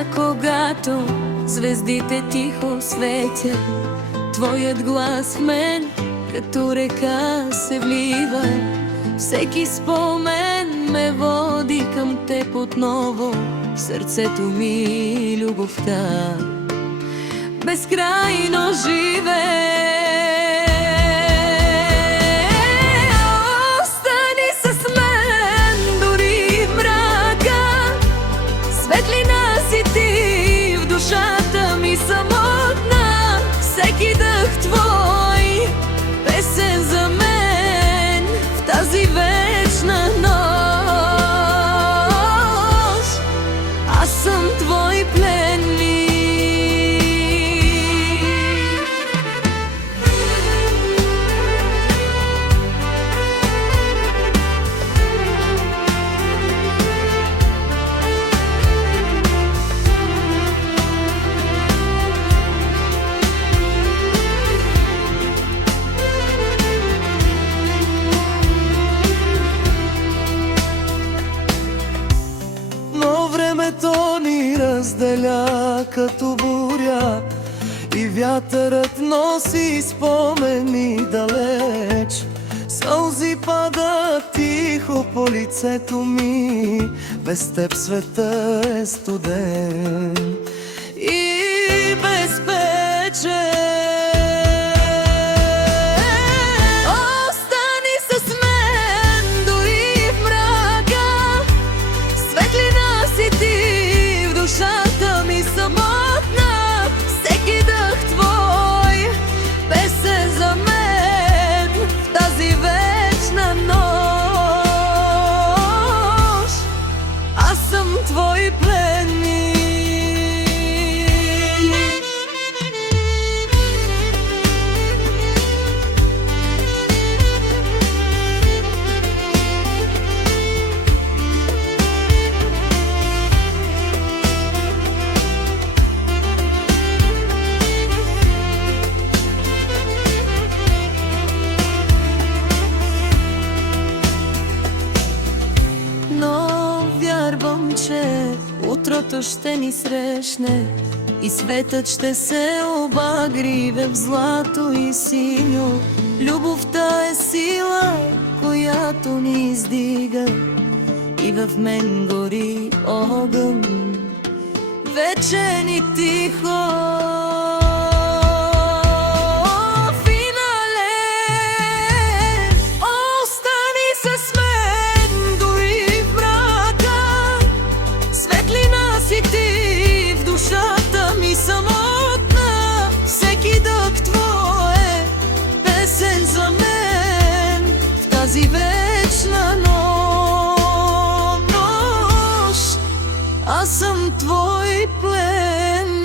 деня, когато звездите тихо светят, твоят глас в мен като река се влива. Всеки спомен ме води към теб отново, в сърцето ми любовта безкрайно живее. Остани с мен дори в мрака, светлина си ти в душата ми самотна. Всеки дъх твой песен за мен в тази вечна нощ. Аз съм твой пленник. Времето ни разделя като буря и вятърът носи спомени далеч. Сълзи падат тихо по лицето ми, без теб света е студен и безпечен. Твой пленник. Но вярвам, че утрото ще ни срещне и светът ще се обагри в злато и синьо. Любовта е сила, която ни издига, и в мен гори огън вечен и тихо. Тази вечна нощ, аз съм твой плен.